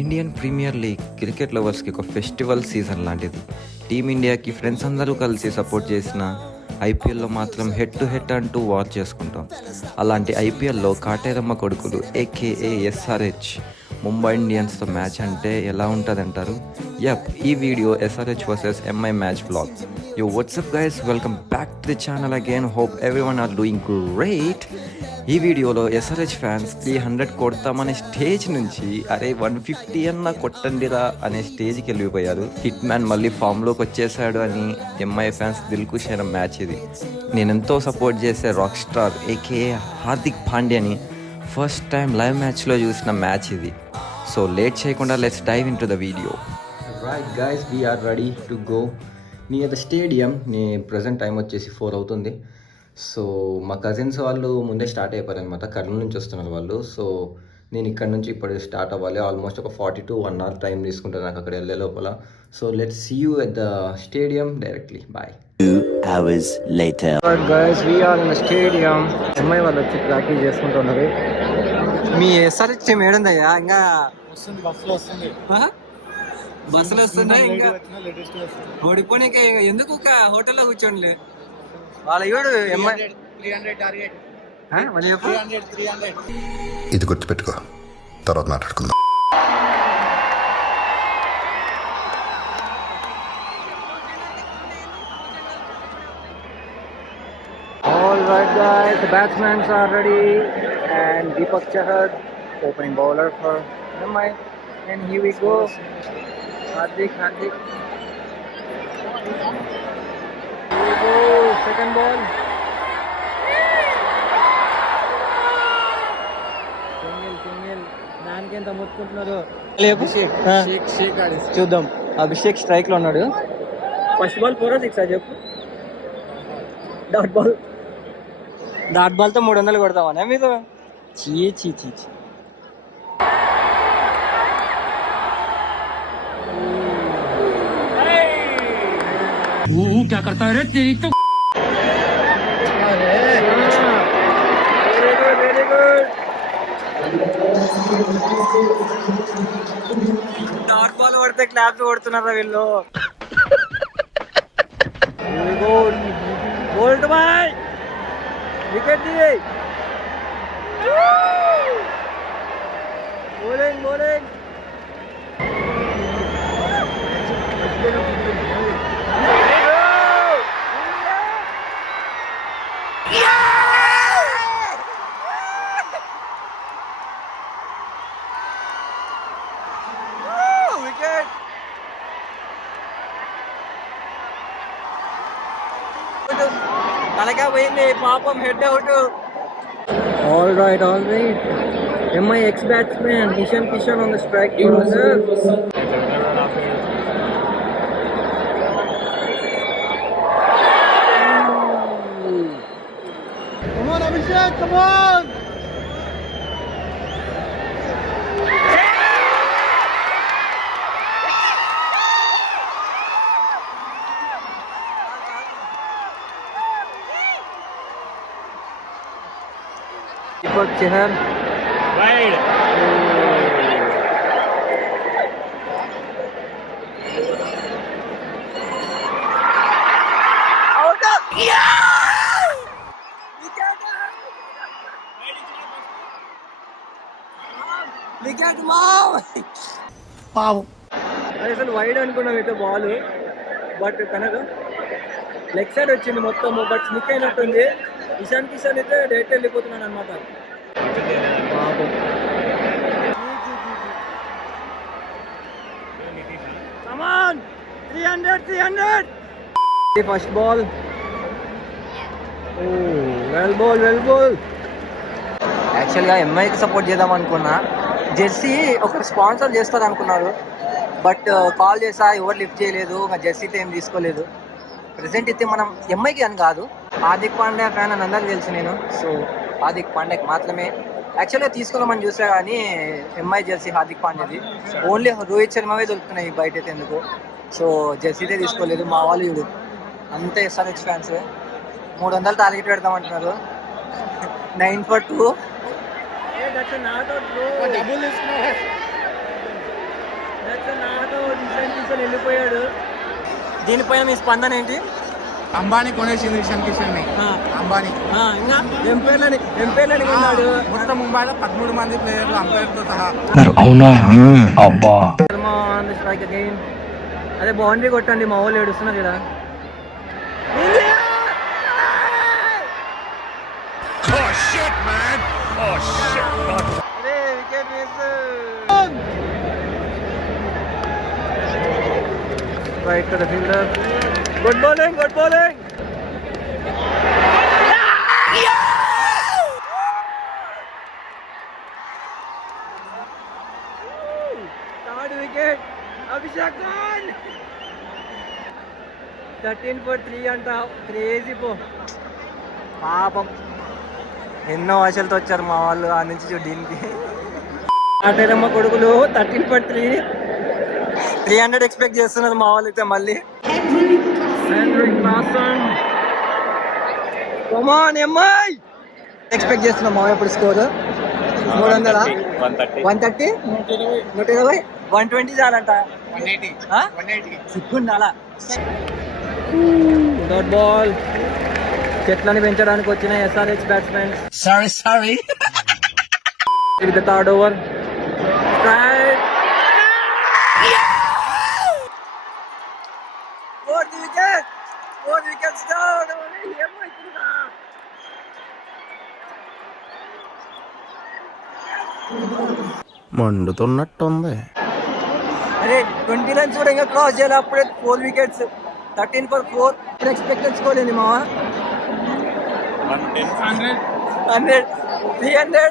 Indian premier league cricket లవర్స్కి ఒక festival season లాంటిది. టీమిండియాకి ఫ్రెండ్స్ అందరూ కలిసి సపోర్ట్ చేసిన ఐపీఎల్లో మాత్రం హెడ్ టు హెడ్ అంటూ వాచ్ చేసుకుంటాం. అలాంటి ఐపీఎల్లో కాటేరమ్మ కొడుకులు ఏకేఏ ఎస్ఆర్హెచ్ ముంబై ఇండియన్స్తో మ్యాచ్ అంటే ఎలా ఉంటుంది అంటారు? యప్, ఈ video SRH versus MI match blog. Yo what's up guys, welcome back to the channel again. Hope everyone are doing great. ఈ వీడియోలో ఎస్ఆర్హెచ్ ఫ్యాన్స్ 300 కొడతామనే స్టేజ్ నుంచి అరే 150 అన్న కొట్టండిరా అనే స్టేజ్కి వెళ్ళిపోయారు. హిట్ మ్యాన్ మళ్ళీ ఫామ్లోకి వచ్చేసాడు అని ఎంఐ ఫ్యాన్స్ దిల్కుష్ అయిన మ్యాచ్ ఇది. నేనెంతో సపోర్ట్ చేసే రాక్ స్టార్ ఏకేఏ హార్దిక్ పాండ్యాని ఫస్ట్ టైం లైవ్ మ్యాచ్లో చూసిన మ్యాచ్ ఇది. సో లేట్ చేయకుండా let's dive into the video. Right guys, we're ready to go near the stadium. Present time వచ్చేసి 4 అవుతుంది. సో మా కజిన్స్ వాళ్ళు ముందే స్టార్ట్ అయిపోయారు అనమాట. కర్నూలు నుంచి వస్తున్నారు వాళ్ళు. సో నేను ఇక్కడ నుంచి ఇప్పుడు స్టార్ట్ అవ్వాలి. ఆల్మోస్ట్ ఒక 40 to 1 hour టైం తీసుకుంటాను నాకు అక్కడ వెళ్ళే లోపల. So let's see you at the stadium directly. Bye. 2 hours later. Guys, we're in the stadium. MI వాళ్ళు వచ్చి ప్రాక్టీస్ చేసుకుంటున్నారు. మీ ఎస్ఆర్హెచ్ టీం ఏడుందయ్యా? ఇంకా వస్తుంది, బస్సులో వస్తుంది. బస్సులు వస్తున్నాయి. ఇంకా ఓడిపోయినాక ఎందుకు ఒక హోటల్లో కూర్చోండి. వాళ్ళ ఇవాడు ఎంఐ 300 టార్గెట్. మళ్ళీ 300. ఇది గుర్తుపెట్టుకో, తర్వాత మాట్లాడుకుందాం. All right guys, the batsmen are ready and Deepak Chahar, opening bowler for MI, and here we go. Hardik. Here we go, second ball. Single దానికి ఎంత ముట్టుకుంటున్నారు. చూద్దాం. అభిషేక్ స్ట్రైక్ లో ఉన్నాడు. ఫస్ట్ బాల్ 4 or 6 చెప్పు. డాట్ బాల్ తో 300 కొడతామనే మీరు? చీ क्या करता है तेरी तो. Very good. డాట్ బాల్ కొడితే క్లాప్స్ కొడుతున్నారా వీళ్ళు? గోల్డ్ బాయ్, వికెట్ ది. బౌలింగ్. తలగా పోయింది పాపం, head out. All right. MI ex batsmen Ishan Kishan on the strike. Come on Abhishek, come on. Deepak Chahar. Wide. Out. Wicket పావు. అసలు వైడ్ అనుకున్నాం ఇటు బాల్, బట్ కనుక లెగ్ సైడ్ వచ్చింది మొత్తం. బట్ స్నిక్ అయినట్టుంది. ఇషాన్ కిషన్ అయితే డైరెక్ట్ వెళ్ళిపోతున్నాడు అనమాట. కమాన్ 300. First ball. Well ball. యాక్చువల్గా ఎంఐకి సపోర్ట్ చేద్దాం అనుకున్నా. జెర్సీ ఒకరు స్పాన్సర్ చేస్తారు అనుకున్నారు, బట్ కాల్ చేసా ఎవరు లిఫ్ట్ చేయలేదు. జెర్సీతో ఏం తీసుకోలేదు. ప్రెసెంట్ అయితే మనం ఎంఐకి అని కాదు, హార్దిక్ పాండ్యా ఫ్యాన్ అని అందరికీ తెలుసు నేను. సో హార్దిక్ పాండ్యాకి మాత్రమే యాక్చువల్గా తీసుకోమని చూసా, కానీ ఎంఐ జెర్సీ హార్దిక్ పాండ్యాది. ఓన్లీ రోహిత్ శర్మవే దొరుకుతున్నాయి బయట అయితే ఎందుకు. సో జెర్సీతే తీసుకోలేదు. మా వాళ్ళు చూడు అంతే ఎస్ఆర్హెచ్ ఫ్యాన్స్ 300 టార్గెట్ పెడతామంటున్నారు. 9 for 2. That's a not out, bro. Double is not. వెళ్ళిపోయాడు. దీనిపైన మీ స్పందన ఏంటి? అంబానీ కొనేసింది ఇషాన్ కిషన్ ని. అంబానీ ఇంకా ఎంపీలని కొన్నాడు. మొత్తం ముంబైలో 13 మంది ప్లేయర్లు అంపైర్తో సహా. అదే బౌండరీ కొట్టండి, మా వాళ్ళు ఏడుస్తున్నారు ఇక్కడ. Right to the fielder. Good bowling, good bowling. Third wicket, Abhishek Khan. 13 for 3 అంట, క్రేజీ పో. పాపం ఎన్నో ఆశలతో వచ్చారు మా వాళ్ళు ఆ నుంచి చూడ్డానికి. ఆటేరమ్మ కొడుకులు 13 for 3. 300 ఎక్స్పెక్ట్ చేస్తున్నారు మా వాళ్ళు అయితే మళ్ళీ. ఎక్స్పెక్ట్ చేస్తున్నాం మా ఇప్పుడు స్కోర్ 300, 130, 120, 120 చాలంట. 180. సిగ్గుండాలా. Dot ball. చెట్లని పెంచడానికి వచ్చిన SRH batsmen. Sorry with the third over. Fourth wickets down. మండుతున్నట్టుంది. అరే 20 రన్స్ కూడా ఇంకా క్రాస్ చేయాలి, అప్పుడే 4 వికెట్స్. 13 for 4. ఎక్స్పెక్టెడ్ స్కోర్ ఏంది మావా? 100, 300,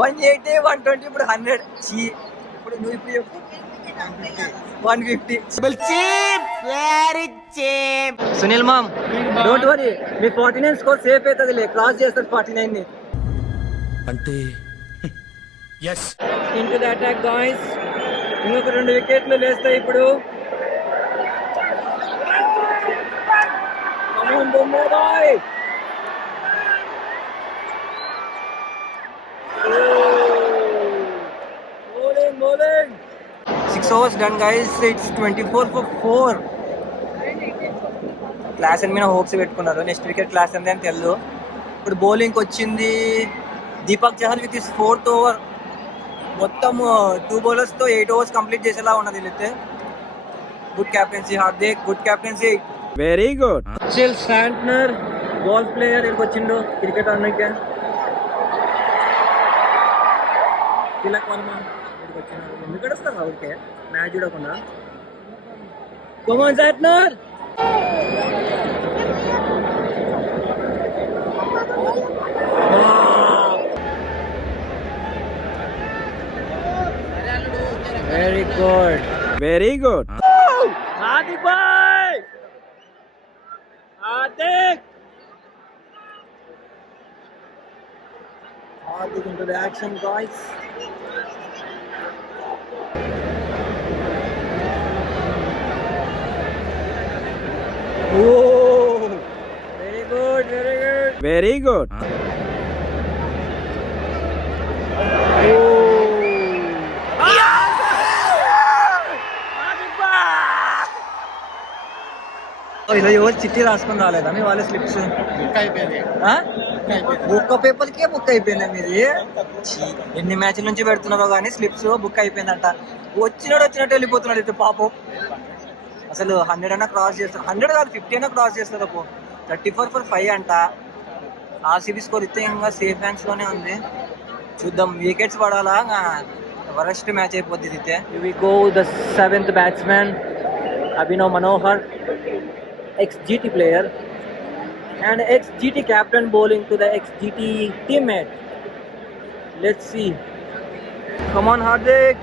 180, 120, ఇప్పుడు 100. ఇప్పుడు నువ్వు ఇప్పుడు చెప్పు. 150. సునీల్ మామ్, డోంట్ వరీ, మీ 49 స్కోర్ సేఫ్ అవుతుంది, క్రాస్ చేస్తారు 49 ని. అంటే ఇంటూ ద అటాక్ గాయ్స్. ఇంకొక 2 వికెట్లు లేస్తాయి ఇప్పుడు. Bowling. 6 overs done guys. It's 24 for 4. క్లాస్ అని మీద హోప్స్ పెట్టుకున్నారు, నెక్స్ట్ వికెట్ క్లాస్ అని అని తెలు. ఇప్పుడు బౌలింగ్ వచ్చింది దీపక్ Chahar with his 4th over. మొత్తం 2 bowlers తో 8 overs కంప్లీట్ చేసేలా ఉన్నది వీళ్ళైతే. Good captaincy Hardik, good captaincy. Very good. Mitchell Santner golf player ఇక్కడికి వచ్చిండు క్రికెట్ ఆడడానికి. తిలక్ వర్మ ఇక్కడికి వచ్చినారు. ఎందుకు వస్తారు ఓకే మ్యాచ్ చూడకుండా. Come on Santner. Very good. Hardik boy, Hardik into the action guys. Oh, very good. ఇలా ఎవరు చిట్టి రాసుకుని రాలేదా మీ వాళ్ళ స్లిప్స్? బుక్ పేపర్కే బుక్ అయిపోయిందా మీది? ఎన్ని మ్యాచ్ల నుంచి పెడుతున్నారో కానీ స్లిప్స్ బుక్ అయిపోయిందంట. వచ్చినట్టు వెళ్ళిపోతున్నాడు అయితే పాపం. అసలు 100 అయినా క్రాస్ చేస్తారు, 100 కాదు 50 అయినా క్రాస్ చేస్తారు. 34 for 5 అంట. ఆర్సీబీ స్కోర్ ఇస్తే ఇంకా సేఫ్ హ్యాండ్స్ లోనే ఉంది. చూద్దాం, వికెట్స్ పడాలా, వరస్ట్ మ్యాచ్ అయిపోద్ది అయితే. We go the 7th batsmen Abhinav Manohar, ex-GT player and ex-GT captain bowling to the ex-GT teammate. Let's see. Come on Hardik.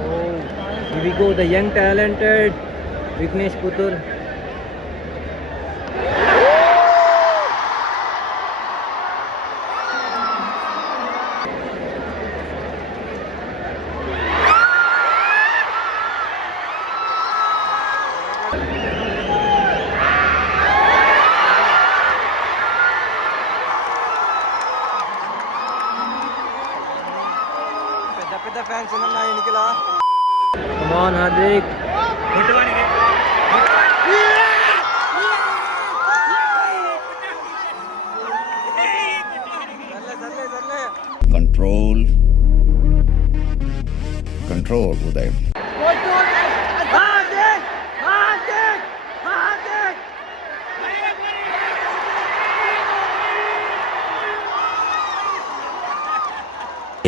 Oh, here we go, the young talented Vignesh Putur. పెద్ద ఫ్యాన్స్ ఉన్నారు నా ఎన్నికలా. Come on, Hardik. Control. Control, Uday.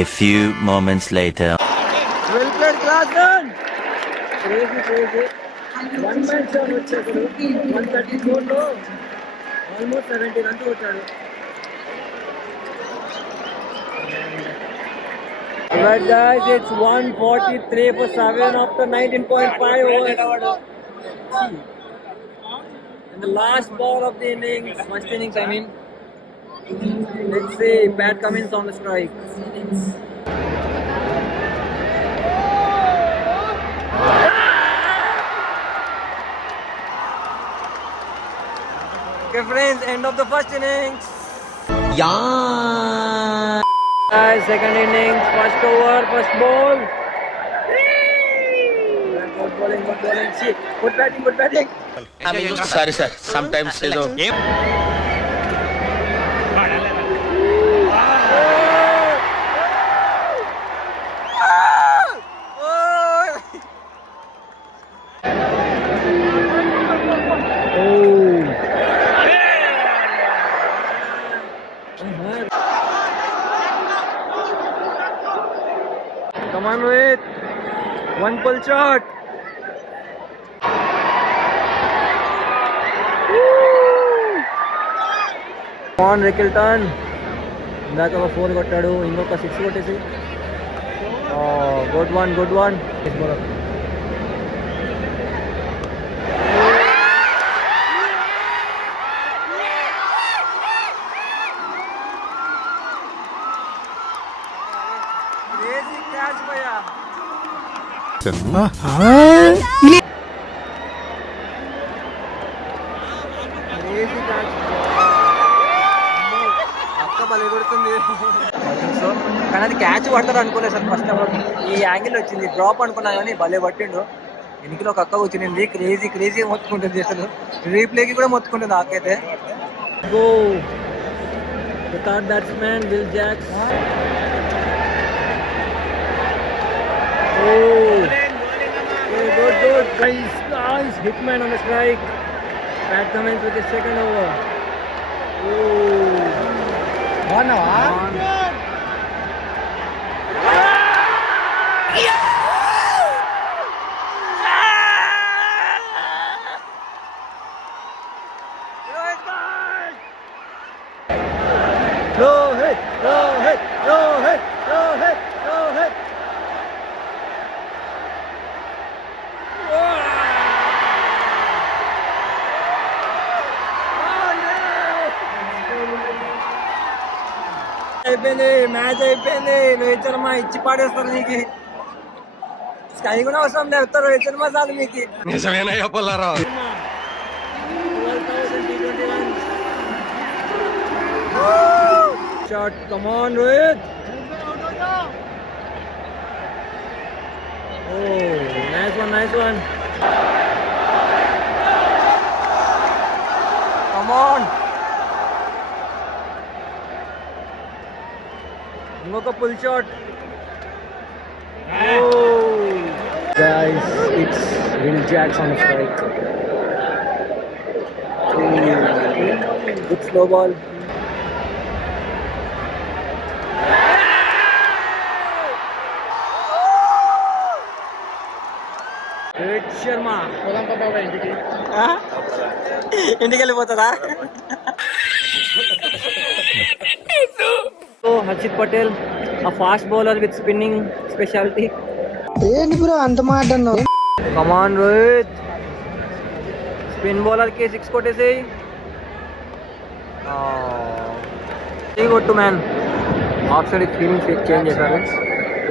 A few moments later. Well played, Klassen. Crazy. One man shot వచ్చేసాడు 134 లో ఆల్మోస్ట్ 70 రన్స్ కొట్టాడు. Alright guys, it's 143 for 7 after 19.5 overs. And the last ball of the innings, first innings I mean. Let's see, Pat Cummins on the strike. Okay friends, end of the first innings. Yeah. Guys, second innings, first over, first ball. Good bowling. See, good batting. Sorry, sir. Sometimes you know. Come on with one pull shot. Come on Rickleton. ఇందాక ఒక 4 కొట్టాడు, ఇంకొక 6 కొట్టేసి. Good one. Crazy catch భయ్యా. Crazy catch. అక్క బలి కొడుతుంది. కానీ అది క్యాచ్ పడతారు అనుకోలేదు సార్. ఫస్ట్ ఈ యాంగిల్ వచ్చింది, డ్రాప్ అనుకున్నా కానీ భలే పట్టిండు. ఎన్నికలో ఒక అక్క వచ్చింది, క్రేజీ మొత్తుకుంటుంది అసలు. రీప్లేకి కూడా మొత్తుకుంటుంది ఆకైతే. Go the third batsman Will Jacks. Good. Nice hitman on the strike. Pat Cummins with his second over. One hour. No hit. అయిపోయింది, మ్యాచ్ అయిపోయింది. రోహిత్ శర్మ ఇచ్చి పాడేస్తారు నీకు. స్కై కూడా అవసరం లేదు, రోహిత్ శర్మ చాలు మీకు. Shot, come on Rohit. Oh, nice one. Come on. ఇంకొక pull shot. Guys, it's Will Jacks on the strike. Good slow ball. Rohit Sharma ఇంటికి వెళ్ళిపోతారా? Harshit Patel, a fast bowler with spinning specialty. ఏంటి బ్రో అంత మాట అన్నావు? Come on Rohit, spin bowler కి 6 కొట్టేసేయ్. కొట్టు man. Off side spin change చేశారు.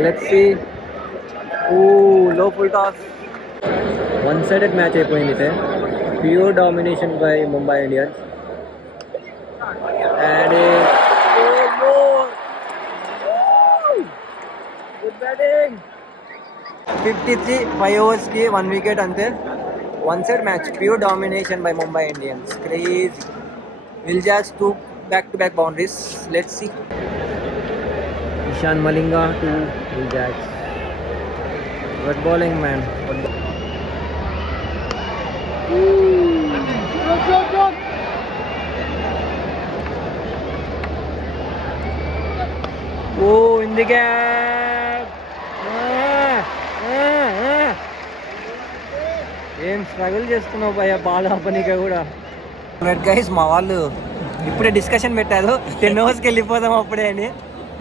Let's see. Low full toss. One sided match అయిపోయింది అయితే. Pure domination by Mumbai Indians. And good batting. 53 5 ఓవర్స్కి 1 వికెట్ అంతే. One side match, pure domination by Mumbai Indians. Crazy. Will jacks 2 back-to-back boundaries. Let's see. Ishan Malinga to Will Jacks. Good bowling, man. Good Oh, in the gap. ఏం స్ట్రగుల్ చేస్తున్నావు భయ్య బాల్ ఆపనీక కూడా. Right guys, మా వాళ్ళు ఇప్పుడే డిస్కషన్ పెట్టారు 10 ఓవర్స్కి వెళ్ళిపోదాం అప్పుడే అని.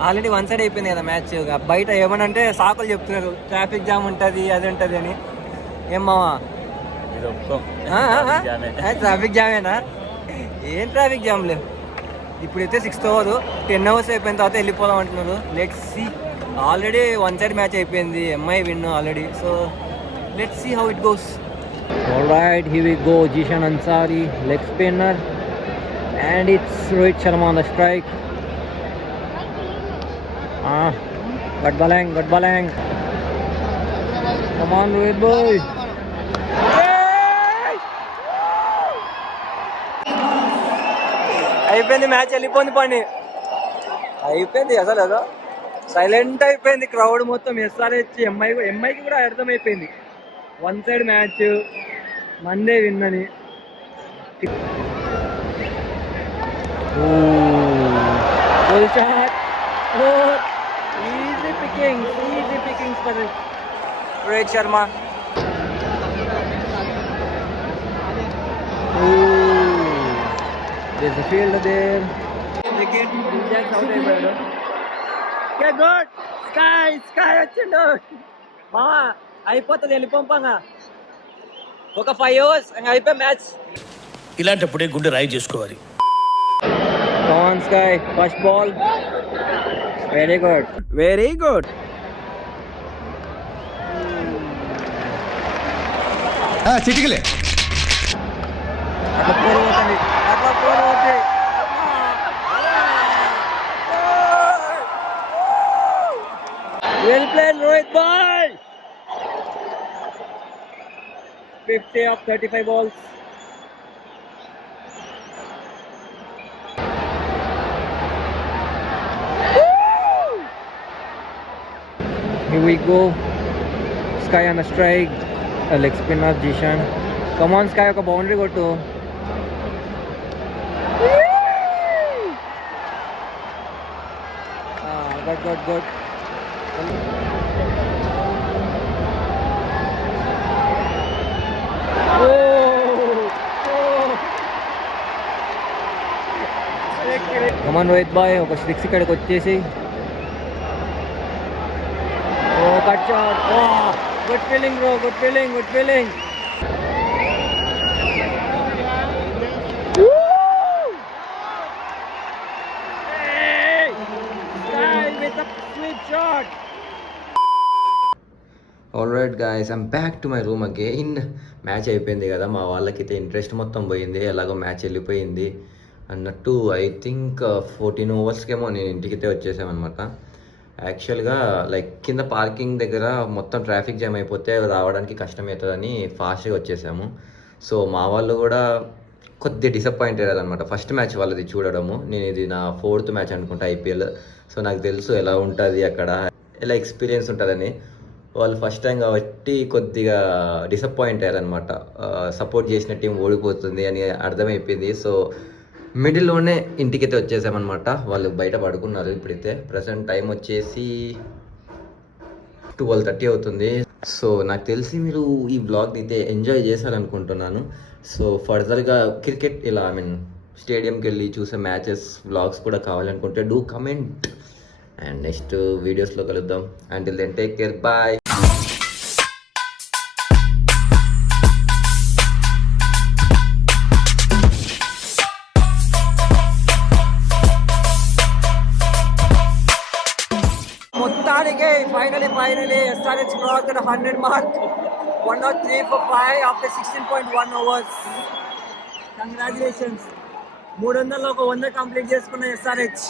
ఆల్రెడీ వన్ సైడ్ అయిపోయింది కదా మ్యాచ్. బయట ఏమనంటే సాకులు చెప్తున్నారు, ట్రాఫిక్ జామ్ ఉంటుంది అది ఉంటుంది అని. ఏం మావా ట్రాఫిక్ జామేనా? ఏం ట్రాఫిక్ జామ్ లేవు. ఇప్పుడైతే 6th ఓవర్, 10 ఓవర్స్ అయిపోయిన తర్వాత వెళ్ళిపోదాం అంటున్నారు. Let's see. Already one side match అయిపోయింది, MI win already. So let's see how it goes. Alright, here we go. Zeeshan Ansari, leg spinner, and it's Rohit Sharma on the strike. Good bowling. Come on, Rohit boy. అయిపోయింది మ్యాచ్, వెళ్ళిపోయింది పని అయిపోయింది. అసలు సైలెంట్ అయిపోయింది క్రౌడ్ మొత్తం. ఎస్ఆర్హెచ్ ఎంఐకి కూడా అర్థమైపోయింది వన్ సైడ్ మ్యాచ్, మందే విన్ అని. Full shot. Oh, easy pickings for Rohit Sharma. There's a field there. Wicket. Just out there. Yeah, good. Sky వచ్చిండు. మామా అయిపోతుంది, వెళ్ళిపోంపంగా. ఒక 5 ఓవర్స్ అయిపోయి మ్యాచ్. ఇలాంటప్పుడే గుండె రాయి చేసుకోవాలి. Come on, Sky. First ball. Very good. చిటికలే అట్లా పోతుంది. Well played, Rohit boy. 50 of 35 balls. Here we go. Sky on a strike. A leg spinner, Jishan. Come on, Sky. Oka boundary go to. Good. Come on, Rohit boy. Oka 6 ikkadiki vachesi. Oh, cut shot. Oh, good feeling, bro. Good feeling. Woo! Hey! Sky with a sweet shot. Alright guys, I'm back to my room again. Match అయిపోయింది కదా, మా వాళ్ళకైతే ఇంట్రెస్ట్ మొత్తం పోయింది. ఎలాగో మ్యాచ్ వెళ్ళిపోయింది అన్నట్టు. I think 14 ఓవర్స్కేమో నేను ఇంటికైతే వచ్చేసామన్నమాట. యాక్చువల్గా లైక్ కింద పార్కింగ్ దగ్గర మొత్తం ట్రాఫిక్ జామ్ అయిపోతే రావడానికి కష్టమవుతుందని ఫాస్ట్గా వచ్చేసాము. సో మా వాళ్ళు కూడా కొద్దిగా డిసప్పాయింట్ అయ్యారనమాట ఫస్ట్ మ్యాచ్ వాళ్ళది చూడడము. నేను ఇది నా 4th మ్యాచ్ అనుకుంటా ఐపీఎల్. సో నాకు తెలుసు ఎలా ఉంటుంది అక్కడ, ఎలా ఎక్స్పీరియన్స్ ఉంటుందని. వాళ్ళు ఫస్ట్ టైం కాబట్టి కొద్దిగా డిసప్పాయింట్ అయ్యారనమాట. సపోర్ట్ చేసిన టీం ఓడిపోతుంది అని అర్థమైపోయింది. సో మిడిల్లోనే ఇంటికైతే వచ్చేసామన్నమాట. వాళ్ళు బయట పడుకున్నారు. ఇప్పుడైతే ప్రజెంట్ టైం వచ్చేసి 12:30 అవుతుంది. సో నాకు తెలిసి మీరు ఈ వ్లాగ్ని అయితే ఎంజాయ్ చేశారనుకుంటున్నాను. సో ఫర్దర్గా క్రికెట్ ఇలా స్టేడియంకి వెళ్ళి చూసే మ్యాచెస్ వ్లాగ్స్ కూడా కావాలనుకుంటే డూ కమెంట్. అండ్ నెక్స్ట్ వీడియోస్లో కలుద్దాం. Until then take care, bye. మొత్తానికి ఫైనలీ SRH crossed the 100 mark. 103 for 5 after 16.1 overs. Congratulations. 300లో ఒక 100 కంప్లీట్ చేసుకున్న SRH.